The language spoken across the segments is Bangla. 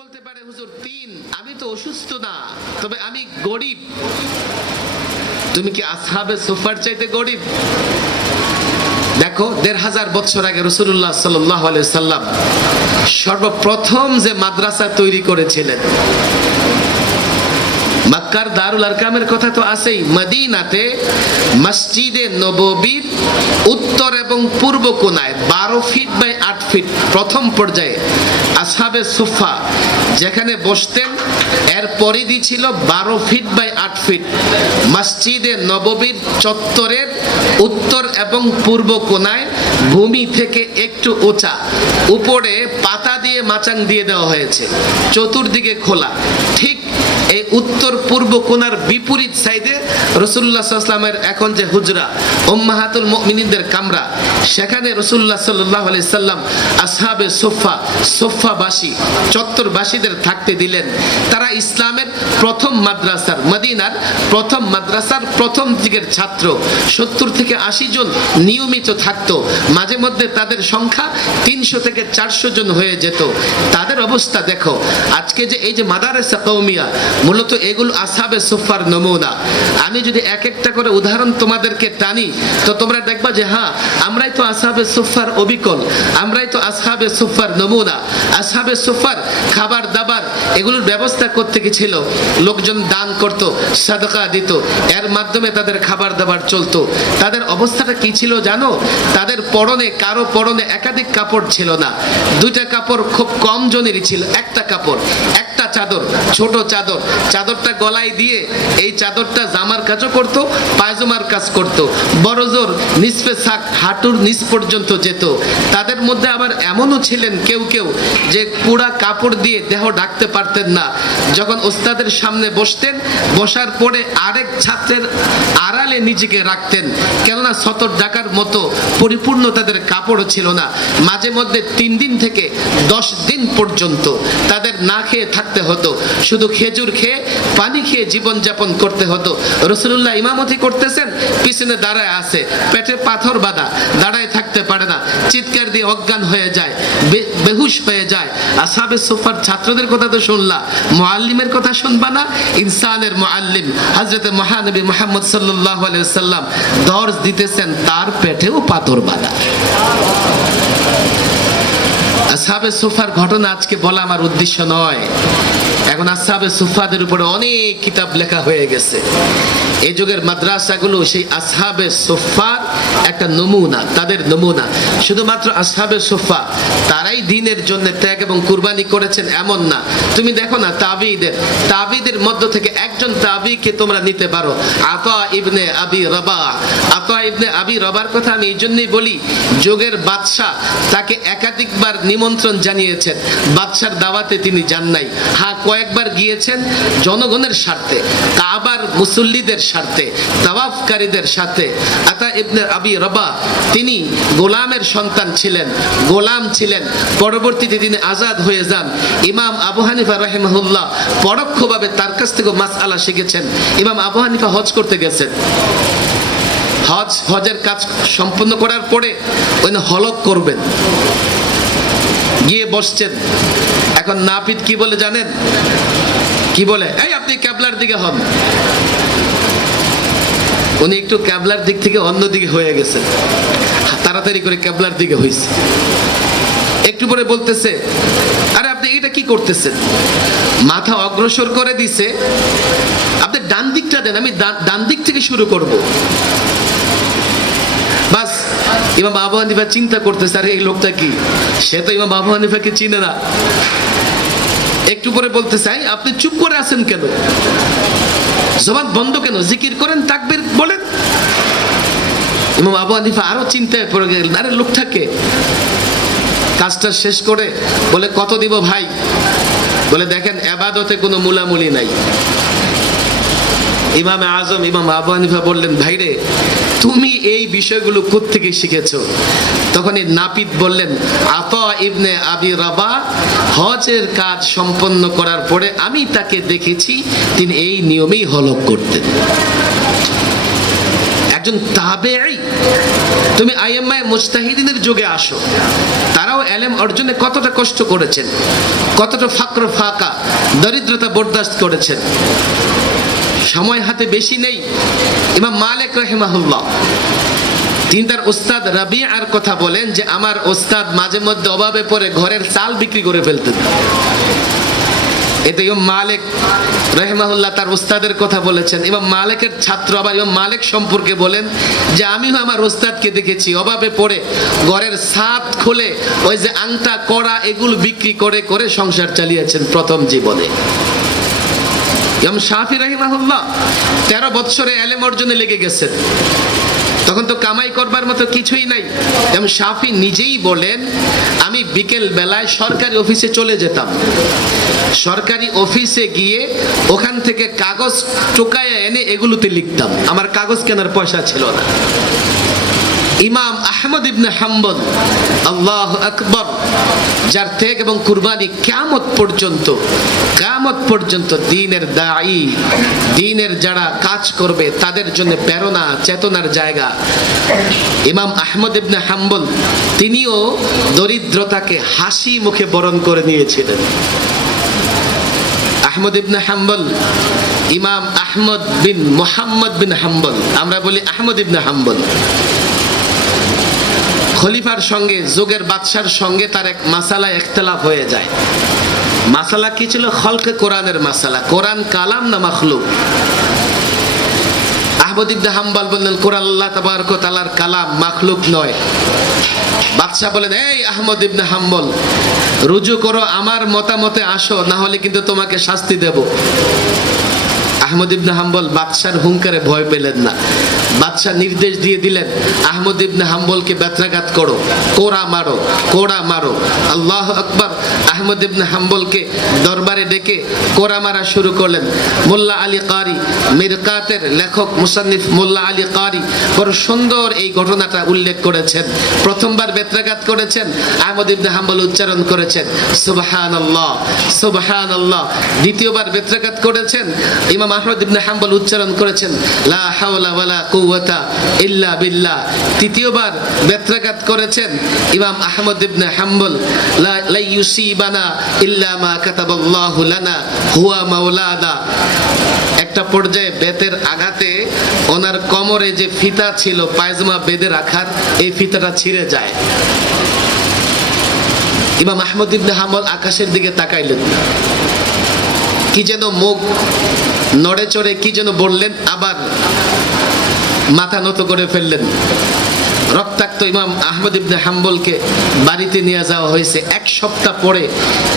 বলতে পারে হুজুর তিন, আমি তো অসুস্থ না, তবে আমি গরিব। তুমি কি আসহাবে সুফার চাইতে গরিব? দেখো ১৫০০ বছর আগে রাসূলুল্লাহ সাল্লাল্লাহু আলাইহি সাল্লাম সর্বপ্রথম যে মাদ্রাসা তৈরি করেছিলেন, মক্কার দারুল আরকামের কথা তো আছেই, মদিনাতে মসজিদে নববীর উত্তর এবং পূর্ব কোণায় ১২ ফিট বাই ৮ ফিট প্রথম পর্যায়ে আসহাবে সুফা যেখানে বসতেন, এর পরিধি ছিল ১২ ফিট বাই ৮ ফিট। মসজিদে নববীর চত্বরের উত্তর এবং পূর্ব কোণায় ভূমি থেকে একটু উঁচা, উপরে পাতা দিয়ে মাচাং দিয়ে দেওয়া হয়েছে, চতুর্দিকে খোলা। ঠিক এই উত্তর পূর্ব কোণার বিপরীত সাইডে রাসূলুল্লাহ সাল্লাল্লাহু আলাইহি সাল্লামের এখন যে হুজরা উম্মাহাতুল মুমিনিনদের কামরা, সেখানে রাসূলুল্লাহ সাল্লাল্লাহু আলাইহি সাল্লাম আসহাবে সুফা, সুফাবাসী, চত্বরবাসীদের থাকতে দিলেন। তারা ইসলামের প্রথম মাদ্রাসার, মদিনার প্রথম মাদ্রাসার প্রথম দিকের ছাত্র। ৭০ থেকে ৮০ জন নিয়মিত থাকতো। মাঝে মধ্যে তাদের সংখ্যা ৩০০ থেকে ৪০০ জন হয়ে যেত। তাদের অবস্থা দেখো। আজকে যে এই যে মাদারেসা কওমিয়া, মূলত এগুলো আসহাবে সুফার নমুনা। আমি যদি এক একটা করে উদাহরণ তোমাদেরকে টানি, তো তোমরা দেখবা যে হ্যাঁ, আমরাই তো আসহাবে সুফার অবিকল, আমরাই তো আসহাবে সুফার নমুনা। আসহাবে সুফার খাবার দাবার এগুলোর ব্যবস্থা করতে কি ছিল? লোকজন দান করত, সাদকা দিত, এর মাধ্যমে তাদের খাবার দাবার চলতো। তাদের অবস্থাটা কি ছিল জানো? তাদের পরনে, কারো পরনে একাধিক কাপড় ছিল না, দুইটা কাপড় খুব কম জনেরই ছিল, একটা কাপড়, একটা চাদর, ছোট চাদর। চাদরটা গলায় দিয়ে এই চাদরটা জামার কাজও করত, পায়জামার কাজ করত। বড় জোর নিসফে সাক, হাঁটুর নিচ পর্যন্ত যেত। তাদের মধ্যে আবার এমনও ছিলেন কেউ কেউ যে পুরা কাপড় দিয়ে দেহ ঢাকতে পারতেন না। যখন ওস্তাদের সামনে বসতেন, বসার পরে আরেক ছাত্রের আড়ালে নিজেকে রাখতেন, কেননা সতর ঢাকার মতো পরিপূর্ণ তাদের কাপড় ছিল না। মাঝে মধ্যে ৩ দিন থেকে ১০ দিন পর্যন্ত তাদের না খেয়ে থাকতে হতো, শুধু খেজুর খেয়ে, পানি খেয়ে জীবনযাপন করতে হতো। রাসূলুল্লাহ ইমামতি করতেছেন, পিছনে দাঁড়ায় আছে, পেটে পাথর বাঁধা, দাঁড়ায় থাকতে পারে না, চিৎকার দিয়ে অজ্ঞান হয়ে যায়, বেহুশ হয়ে যায়। আসহাবে সুফার ছাত্রদের কথা তো শুনলা, মুআল্লিমের কথা শুনবা না? ইনসানের মুআল্লিম হযরত মহানবী মুহাম্মদ সাল্লাল্লাহু আলাইহি ওয়াসাল্লাম দর্স দিতেছেন, তার পেটেও পাথর বাঁধা। আসহাবে সুফার ঘটনা আজকে বলা আমার উদ্দেশ্য নয়। এখন আসহাবে সুফাদের উপরে অনেক কিতাব লেখা হয়ে গেছে। এই যুগের মাদ্রাসাগুলো সেই আসহাবে সুফার একটা নমুনা, তাদের নমুনা। শুধুমাত্র আসহাবে সুফা তারাই দ্বীনের জন্য ত্যাগ এবং কুরবানি করেছেন এমন না। তুমি দেখো না তাবিদের মধ্য থেকে একজন তাবিকে তোমরা নিতে পারো, আতা ইবনে আবি রবাহ। আতা ইবনে আবি রবার কথা আমি এই জন্যই বলি, যুগের বাদশাহ তাকে একাধিকবার নিমন্ত্রণ জানিয়েছেন, বাদশার দাওয়াতে তিনি যান নাই। হ্যাঁ, কয়েকবার গিয়েছেন জনগণের স্বার্থে, কাবার মুসল্লিদের স্বার্থে, তাওয়াফকারীদের সাথে। আতা ইবনে আবি রবাহ তিনি গোলামের সন্তান ছিলেন, গোলাম ছিলেন, পরবর্তীতে তিনি আজাদ হয়ে যান। ইমাম আবু হানিফা রাহিমাহুল্লাহ পরোক্ষভাবে তার কাছ থেকে মাসআলা শিখেছেন। ইমাম আবু হানিফা হজ করতে গেছেন, হজের কাজ সম্পন্ন করার পরে ওই হলক করবেন, গিয়ে বসছেন। এখন নাপিত কি বলে জানেন? কি বলে? এই আপনি ক্যাবলার দিকে হন। উনি একটু ক্যাবলার দিক থেকে অন্য দিকে হয়ে গেছেন, তাড়াতাড়ি করে ক্যাবলার দিকে হয়েছে। একটু পরে বলতেছে, আরে আপনি এটা কি করতেছেন? মাথা অগ্রসর করে দিছে, আপনি ডান দিকটা দেন, আমি ডান দিক থেকে শুরু করব। বাস, ইমাম আবু হানিফা চিন্তা করতেছে, আরে এই লোকটা কি? সে তো ইমাম আবু হানিফাকে চিনে না। একটু পরে বলতে চাই, আপনি চুপ করে আছেন কেন? জবান বন্ধ কেন? জিকির করেন, তাকবীর বলেন। ইমাম আবু হানিফা আরো চিন্তায় পড়ে গেলেন, আরে লোকটাকে। কাজটা শেষ করে বলে, কত দিব ভাই? বলে, দেখেন ইবাদতে কোনো মুলামুলি নাই। ইমামে আজম ইমাম আবু হানিফা বললেন, ভাইরে তুমি এই বিষয়গুলো কোত্থেকে শিখেছো? তখন এই নাপিত বললেন, আতা ইবনে আবি রবাহ হজের কাজ সম্পন্ন করার পরে আমি তাকে দেখেছি, তিনি এই নিয়মেই হলক করতেন। একজন তাবেঈ। তুমি আইএমআই মুজতাহিদিনের যুগে আসো, তারাও ইলম অর্জনে কতটা কষ্ট করেছেন, কতটা ফাকর ফাকা দরিদ্রতা বরদাস্ত করেছেন। সময় হাতে বেশি নেই। ইমাম মালিক রাহিমাহুল্লাহ তিনি তার উস্তাদ রাবিআর কথা বলেন যে আমার উস্তাদ মাঝে মধ্যে অভাবে পড়ে ঘরের চাল বিক্রি করে ফেলতেন। এতে ইমাম মালিক রাহিমাহুল্লাহ তার উস্তাদের কথা বলেছেন। ইমাম মালিকের ছাত্র আবার ইমাম মালিক সম্পর্কে বলেন যে আমিও আমার উস্তাদকে দেখেছি অভাবে পড়ে ঘরের ছাদ খুলে ওই যে আংটা কড়া এগুলো বিক্রি করে করে সংসার চালিয়েছেন প্রথম জীবনে। ইমাম শাফি রাহিমাহুল্লাহ 13 বছরে ইলম অর্জনে লেগে গেছেন। তখন তো কামাই করবার মতো কিছুই নাই। ইমাম শাফি নিজেই বলেন আমি বিকেল বেলায় সরকারি অফিসে চলে যেতাম, সরকারি অফিসে গিয়ে ওখান থেকে কাগজ টোকায় এনে এগুলোতে লিখতাম, আমার কাগজ কেনার পয়সা ছিল না। ইমাম আহমদ ইবনে হাম্বল, আল্লাহু আকবার, যার ত্যাগ এবং কুরবানি কিয়ামত পর্যন্ত দ্বীনের দাঈ, দ্বীনের যারা কাজ করবে তাদের জন্য প্রেরণা চেতনার জায়গা। ইমাম আহমদ ইবনে হাম্বল তিনিও দরিদ্রতাকে হাসি মুখে বরণ করে নিয়েছিলেন। আহমদ ইবনে হাম্বল, ইমাম আহমদ বিন মুহাম্মদ বিন হাম্বল, আমরা বলি আহমদ ইবনে হাম্বল, খলিফার সঙ্গে যুগের বাদশার সঙ্গে তার এক মাসালা ইখতিলাফ হয়ে যায়। মাসালা কি ছিল? খলকে কোরআনের মাসালা, কোরআন কালাম না মাখলুক। আহমদ ইবনে হাম্বল বললেন কোরআন আল্লাহ তাবারক ওয়া তাআলার কালাম, মাখলুক নয়। বাদশা বলেন এই আহমদ ইবনে হাম্বল রুজু করো, আমার মতামতে আসো, না হলে কিন্তু তোমাকে শাস্তি দেব। আহমদ ইবনে হাম্বল বাদশার হুঙ্কারে ভয় পেলেন না। বাদশা নির্দেশ দিয়ে দিলেন আহমদ ইবনে হাম্বলকে বেত্রাঘাত করো, কোড়া মারো, কোড়া মারো। আল্লাহু আকবার। আহমদ ইবনে হাম্বলকে দরবারে ডেকে কোড়া মারা শুরু করলেন। মোল্লা আলী কারি, মিরকাতের লেখক মুসান্নিফ মোল্লা আলী কারি বড় সুন্দর এই ঘটনাটা উল্লেখ করেছেন। প্রথমবার বেত্রাঘাত করেছেন, আহমদ ইবনে হাম্বল উচ্চারণ করেছেন সুবহানাল্লাহ, সুবহানাল্লাহ। দ্বিতীয়বার বেত্রাঘাত করেছেন, ইমাম আহমদ ইবনে হাম্বল উচ্চারণ করেছেন লা হাওলা ওয়ালা কুওয়াতা ইল্লা বিল্লাহ। তৃতীয়বার বেত্রাঘাত করেছেন ইমাম আহমদ ইবনে হাম্বল লা ইউসিবানা ইল্লা মা কাতাবাল্লাহু লানা হুয়া মাওলানা। একটা পর্যায়ে বেতের আঘাতে ওনার কোমরে যে ফিতা ছিল পায়জামা বেঁধে রাখার, এই ফিতাটা ছিঁড়ে যায়। ইমাম আহমদ ইবনে হাম্বল আকাশের দিকে তাকাইলেন, কি যেন মুখ নড়ে চড়ে কি যেন বললেন, আবার মাথা নত করে ফেললেন। রক্তাক্ত ইমাম আহমদ ইবনে হাম্বলকে বাড়িতে নিয়ে যাওয়া হয়েছে। এক সপ্তাহ পরে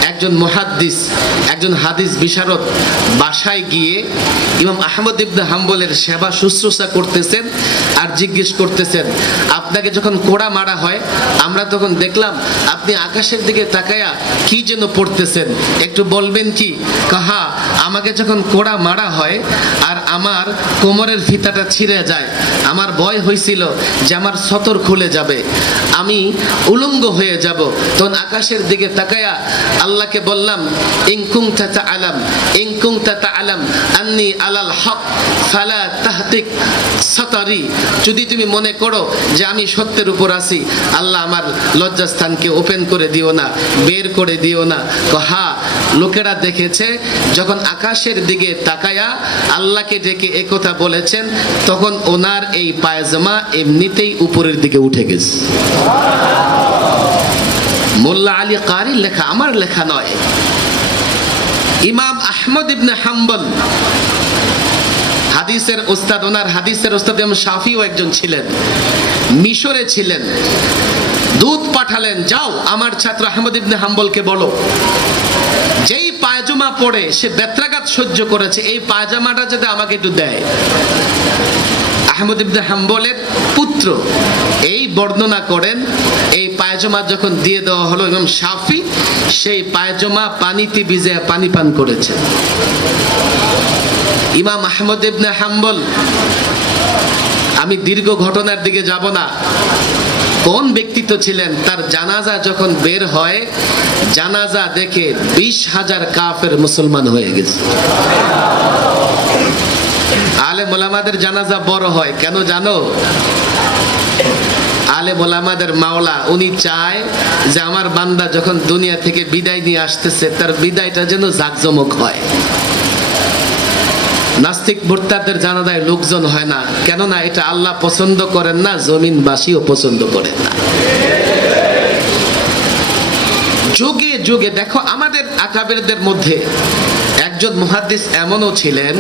একজন মুহাদ্দিস, একজন হাদিস বিশারদ বাসায় গিয়ে ইমাম আহমদ ইবনে হাম্বলের সেবা শুশ্রূষা করতেছেন আর জিজ্ঞেস করতেছেন আপনাকে যখন কোড়া মারা হয় আমরা তখন দেখলাম আপনি আকাশের দিকে তাকায়া কি যেন পড়তেছেন, একটু বলবেন কি? কাহা আমাকে যখন কোড়া মারা হয় আর আমার কোমরের ফিতাটা ছিঁড়ে যায়, আমার ভয় হয়েছিল যে আমার সতর খুলে যাবে, আমি উলঙ্গ হয়ে যাব। তখন আকাশের দিকে তাকায়া আল্লাহকে বললাম ইন কুনতা তাআলাম, ইন কুনতা তাআলাম আন্নী আলাল হক ফালা তাহতিক সাতারি। যদি তুমি মনে করো যে আমি সত্যের উপর আছি, আল্লাহ আমার লজ্জাস্থানকে ওপেন করে দিও না, বের করে দিও না। হা, লোকেরা দেখেছে যখন আকাশের দিকে তাকায়া আল্লাহকে ডেকে একথা বলেছেন, তখন ওনার এই পায়জামা এমনিতেই উপরের দিকে উঠে গেছে। মোল্লা আলী কারি লেখা, আমার লেখা নয়। ইমাম আহমদ ইবনে হাম্বল হাদিসের উস্তাদ, ওনার হাদিসের উস্তাদ ইমাম শাফিও একজন ছিলেন, মিশরে ছিলেন। দূত পাঠালেন, যাও আমার ছাত্র আহমদ ইবনে হাম্বলকে বলো যেই পায়জামা পরে সে বেত্রাঘাত সহ্য করেছে, এই পায়জামাটা যাতে আমাকে একটু দেয়। আহমদ ইবনে হাম্বলের পুত্র এই বর্ণনা করেন, এই পায়জামা যখন দিয়ে দেওয়া হলো ইমাম শাফি সেই পায়জামা পানিতে ভিজে পানি পান করেছে। ইমাম আহমদ ইবনে হাম্বল, আমি দীর্ঘ ঘটনার দিকে যাব না, কোন ব্যক্তিত্ব ছিলেন, তার জানাজা যখন বের হয় জানাজা দেখে 20,000 কাফের মুসলমান হয়ে গেছে। আলেম ওলামাদের জানাজা বড় হয় কেন জানো? আলেম ওলামাদের মাওলা উনি চায় যে আমার বান্দা যখন দুনিয়া থেকে বিদায় নিয়ে আসতেছে তার বিদায়টা যেন জাকজমক হয়। নাস্তিক মুরতাদের জানাজায় লোকজন হয় না, কেননা এটা আল্লাহ পছন্দ করেন না, জমিনবাসীও পছন্দ করেন না। যুগে যুগে দেখো আমাদের আকাবেরদের মধ্যে একজন মুহাদ্দিস এমনও ছিলেন,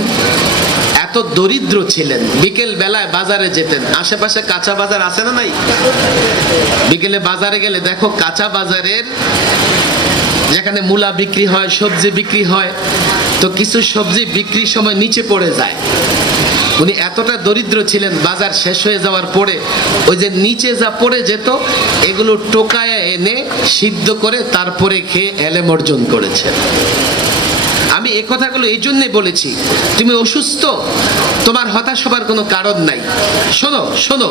এত দরিদ্র ছিলেন, বিকেল বেলায় বাজারে যেতেন। আশেপাশে কাঁচা বাজার আছে না নাই? বিকেলে বাজারে গেলে দেখো কাঁচা বাজারের যেখানে মূলা বিক্রি হয়, সবজি বিক্রি হয়, তো কিছু সবজি বিক্রির সময় নিচে পড়ে যায়। উনি এতটা দরিদ্র ছিলেন, বাজার শেষ হয়ে যাওয়ার পরে ওই যে নিচে যা পড়ে যেত এগুলো টোকায় এনে সিদ্ধ করে তারপরে খেয়ে এলেম অর্জন করেছেন। আমি এই কথাগুলো এই জন্যই বলেছি, তুমি অসুস্থ, তোমার হতাশ হবার কোনো কারণ নাই। শোনো শোনো,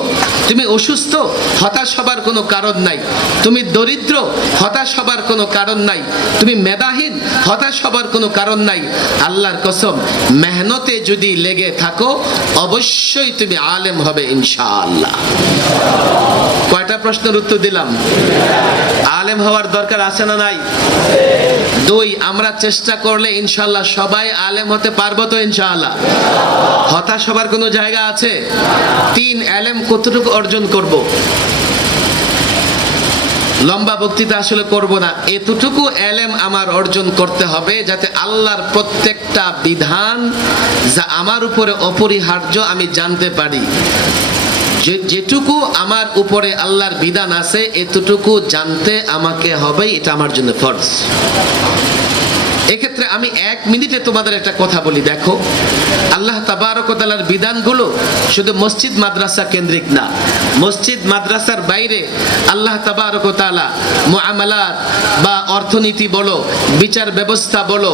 তুমি অসুস্থ, হতাশ হবার কোনো কারণ নাই। তুমি দরিদ্র, হতাশ হবার কোনো কারণ নাই। তুমি মেধাহীন, হতাশ হবার কোনো কারণ নাই। আল্লাহর কসম, মেহনতে যদি লেগে থাকো অবশ্যই তুমি আলেম হবে ইনশাআল্লাহ। কয়টা প্রশ্নের উত্তর দিলাম? আলেম হওয়ার দরকার আছে না নাই? দুই, আমরা চেষ্টা করলে ইনশাআল্লাহ সবাই আলেম হতে পারবো তো ইনশাআল্লাহ? হতাশ হবার কোনো জায়গা আছে? তিন, এলেম কতটুকু অর্জন করব? লম্বা বক্তৃতা আসলে করব না, এতটুকু এলেম আমার অর্জন করতে হবে যাতে আল্লাহর প্রত্যেকটা বিধান যা আমার উপরে অপরিহার্য আমি জানতে পারি। যেটুকু আমার উপরে আল্লাহর বিধান আছে এতটুকু জানতে আমাকে হবে, এটা আমার জন্য ফরজ। এক্ষেত্রে আমি 1 মিনিটে তোমাদের একটা কথা বলি। দেখো, আল্লাহ তাবারক ওয়া তাআলার বিধানগুলো শুধু মসজিদ মাদ্রাসা কেন্দ্রিক না, মসজিদ মাদ্রাসার বাইরে আল্লাহ তাবারক ওয়া তাআলা মুআমালাত বা অর্থনীতি বলো, বিচার ব্যবস্থা বলো,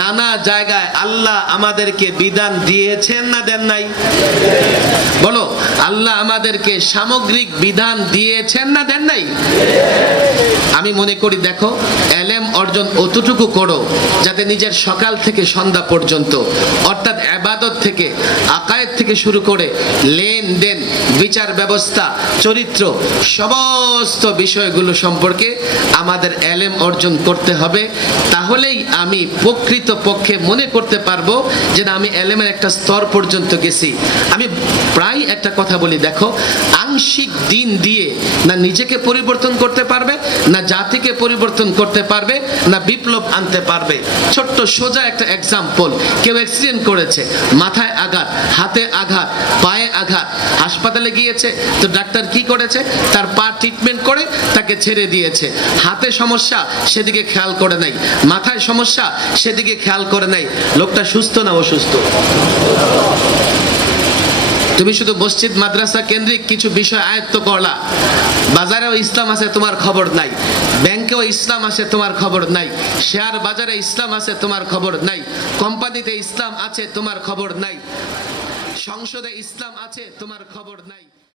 নানা জায়গায় আল্লাহ আমাদেরকে বিধান দিয়েছেন না দেন নাই? বলো, আল্লাহ আমাদেরকে সামগ্রিক বিধান দিয়েছেন না দেন নাই? আমি মনে করি দেখো, এলেম অর্জন অতটুকু করো যাতে নিজের সকাল থেকে সন্ধ্যা পর্যন্ত, অর্থাৎ ইবাদত থেকে, আকায়েদ থেকে শুরু করে লেনদেন, বিচার ব্যবস্থা, চরিত্র, সমস্ত বিষয়গুলো সম্পর্কে আমাদের এলেম অর্জন করতে হবে। তাহলেই আমি প্রকৃত পক্ষে মনে করতে পারবো যে না, আমি এলেমের একটা স্তর পর্যন্ত গেছি। আমি প্রায় একটা কথা বলি, দেখো, আংশিক দিন দিয়ে না নিজেকে পরিবর্তন করতে পারবে, না জাতিকে পরিবর্তন করতে পারবে, না বিপ্লব আনতে পারবে। ছোট্ট সোজা একটা এক্সাম্পল, কেউ অ্যাক্সিডেন্ট করেছে, মাথায় আঘাত, হাতে আঘাত, পায়ে আঘাত, হাসপাতালে গিয়েছে, তো ডাক্তার কি করেছে? তার পা ট্রিটমেন্ট করে তাকে ছেড়ে দিয়েছে। হাতে সমস্যা, সেদিকে খেয়াল করে নাই। মাথায় সমস্যা, সেদিকে খেয়াল করে নাই। লোকটা সুস্থ না অসুস্থ? তুমি শুধু মসজিদ মাদ্রাসা কেন্দ্রিক কিছু বিষয় আয়ত্ত করলা, বাজারেও ইসলাম আছে তোমার খবর নাই, ব্যাংকেও ইসলাম আছে তোমার খবর নাই, শেয়ার বাজারে ইসলাম আছে তোমার খবর নাই, কোম্পানিতে ইসলাম আছে তোমার খবর নাই, সংসদে ইসলাম আছে তোমার খবর নাই।